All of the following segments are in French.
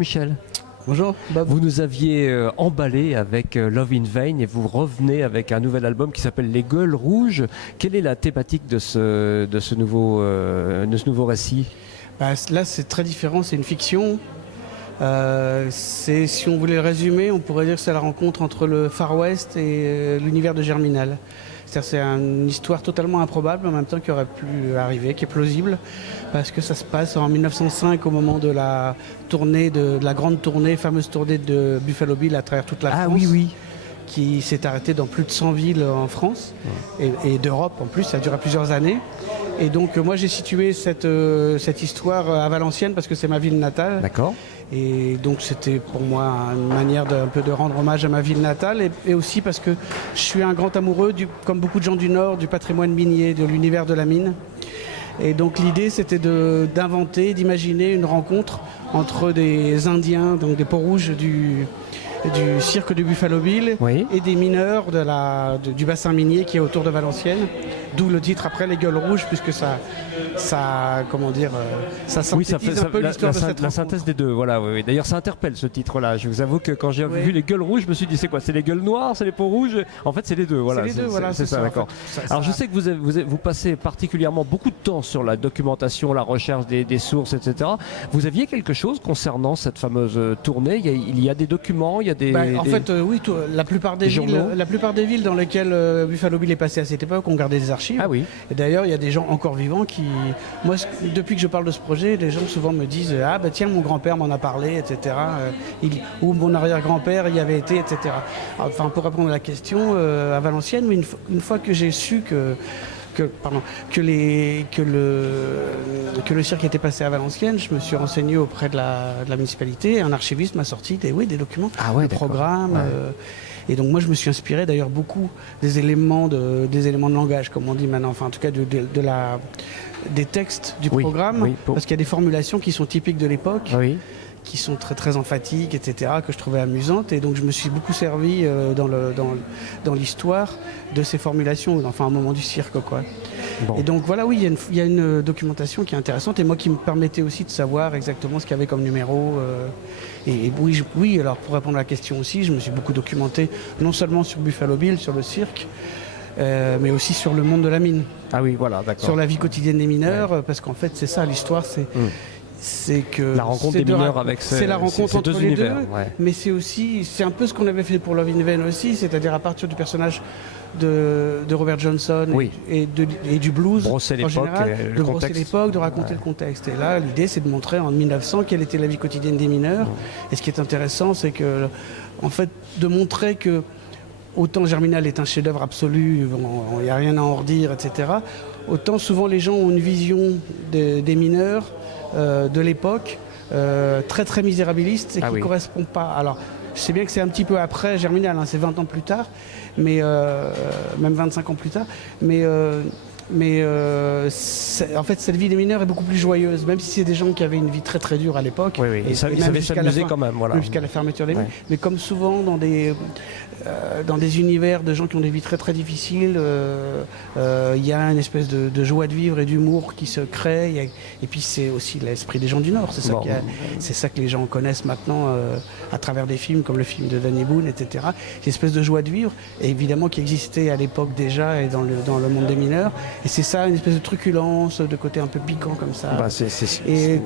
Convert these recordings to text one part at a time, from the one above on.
Jean-Michel. Bonjour Bob. Vous nous aviez emballé avec Love in Vain et vous revenez avec un nouvel album qui s'appelle Les Gueules Rouges. Quelle est la thématique de ce nouveau récit? Là c'est très différent, c'est une fiction. Si on voulait le résumer, on pourrait dire que c'est la rencontre entre le Far West et l'univers de Germinal. C'est une histoire totalement improbable, en même temps qui aurait pu arriver, qui est plausible, parce que ça se passe en 1905 au moment de la tournée, de la grande tournée, fameuse tournée de Buffalo Bill à travers toute la France. Ah oui, oui. Qui s'est arrêtée dans plus de 100 villes en France et d'Europe en plus, ça a duré plusieurs années. Et donc moi j'ai situé cette histoire à Valenciennes parce que c'est ma ville natale. D'accord. Et donc c'était pour moi une manière un peu de rendre hommage à ma ville natale et aussi parce que je suis un grand amoureux, comme beaucoup de gens du Nord, du patrimoine minier, de l'univers de la mine. Et donc l'idée c'était d'inventer, d'imaginer une rencontre entre des Indiens, donc des peaux-rouges du cirque de Buffalo Bill, oui, et des mineurs du bassin minier qui est autour de Valenciennes. D'où le titre après Les Gueules Rouges, puisque ça synthétise un peu l'histoire de cette rencontre. La synthèse des deux, voilà. Oui, oui. D'ailleurs, ça interpelle ce titre-là. Je vous avoue que quand j'ai vu Les Gueules Rouges, je me suis dit c'est quoi? C'est les gueules noires, c'est les peaux rouges? En fait, c'est les deux. Voilà. C'est ça, d'accord. En fait, alors, je sais que vous passez particulièrement beaucoup de temps sur la documentation, la recherche des sources, etc. Vous aviez quelque chose concernant cette fameuse tournée? Il y a des documents, il y a des. Oui, la plupart des villes dans lesquelles Buffalo Bill est passé à cette époque ont gardé des archives. Ah oui. Et d'ailleurs, il y a des gens encore vivants qui... Moi, depuis que je parle de ce projet, les gens souvent me disent « Ah bah tiens, mon grand-père m'en a parlé, etc. Ou mon arrière-grand-père y avait été, etc. » Enfin, pour répondre à la question, à Valenciennes, une fois que j'ai su que le cirque était passé à Valenciennes, je me suis renseigné auprès de la municipalité et un archiviste m'a sorti des documents, des programmes. Ouais. Et donc moi je me suis inspiré d'ailleurs beaucoup des éléments de langage, comme on dit maintenant, enfin en tout cas des textes du programme, parce qu'il y a des formulations qui sont typiques de l'époque. Oui. Qui sont très très emphatiques, etc., que je trouvais amusantes. Et donc je me suis beaucoup servi dans l'histoire de ces formulations, enfin un moment du cirque, quoi. Bon. Et donc voilà, oui, il y a une documentation qui est intéressante et moi qui me permettait aussi de savoir exactement ce qu'il y avait comme numéro. Et oui, alors pour répondre à la question aussi, je me suis beaucoup documenté, non seulement sur Buffalo Bill, sur le cirque, mais aussi sur le monde de la mine. Ah oui, voilà, d'accord. Sur la vie quotidienne des mineurs, parce qu'en fait c'est ça l'histoire, c'est que la rencontre des mineurs avec c'est la rencontre entre les deux, mais c'est un peu ce qu'on avait fait pour Love in Vain aussi, c'est-à-dire à partir du personnage de Robert Johnson et du blues brosser en général, de brosser l'époque, de raconter le contexte. Et là, l'idée, c'est de montrer en 1900 quelle était la vie quotidienne des mineurs. Et ce qui est intéressant, c'est que, en fait, de montrer que autant Germinal est un chef-d'œuvre absolu, il n'y a rien à en redire, etc. Autant souvent les gens ont une vision des mineurs de l'époque très très misérabiliste et qui ne correspond pas. Alors, je sais bien que c'est un petit peu après Germinal, c'est 20 ans plus tard, mais même 25 ans plus tard, mais en fait cette vie des mineurs est beaucoup plus joyeuse, même si c'est des gens qui avaient une vie très très dure à l'époque. Oui, oui. Ils savaient s'amuser quand même, voilà. Jusqu'à la fermeture des mines. Mais comme souvent dans des univers de gens qui ont des vies très très difficiles, il y a une espèce de joie de vivre et d'humour qui se crée. Et puis c'est aussi l'esprit des gens du Nord. C'est ça que les gens connaissent maintenant à travers des films comme le film de Danny Boone, etc. C'est une espèce de joie de vivre, et évidemment qui existait à l'époque déjà et dans le monde des mineurs. Et c'est ça, une espèce de truculence, de côté un peu piquant comme ça.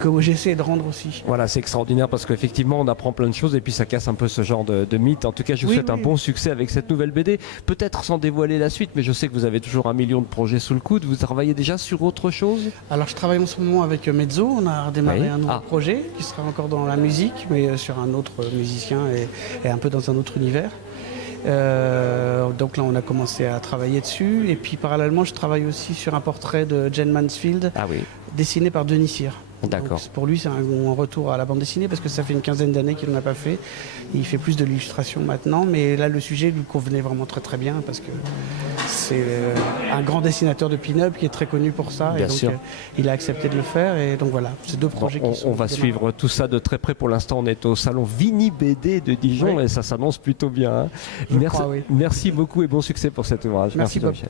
Que j'essaie de rendre aussi. Voilà, c'est extraordinaire parce qu'effectivement on apprend plein de choses et puis ça casse un peu ce genre de mythe. En tout cas, je vous souhaite un bon succès avec cette nouvelle BD. Peut-être sans dévoiler la suite, mais je sais que vous avez toujours 1 million de projets sous le coude. Vous travaillez déjà sur autre chose? Alors je travaille en ce moment avec Mezzo. On a redémarré un nouveau projet qui sera encore dans la musique, mais sur un autre musicien et un peu dans un autre univers. Donc là on a commencé à travailler dessus, et puis parallèlement je travaille aussi sur un portrait de Jane Mansfield, dessiné par Denis Cyr. D'accord. Pour lui c'est un retour à la bande dessinée parce que ça fait une quinzaine d'années qu'il n'en a pas fait. Il fait plus de l'illustration maintenant, mais là le sujet lui convenait vraiment très très bien parce que c'est un grand dessinateur de pin-up qui est très connu pour ça. Bien et donc sûr. Il a accepté de le faire, et donc voilà, c'est deux projets qui sont... On va suivre tout ça de très près. Pour l'instant on est au salon Vini BD de Dijon et ça s'annonce plutôt bien. Merci beaucoup et bon succès pour cet ouvrage. Merci Jean-Michel.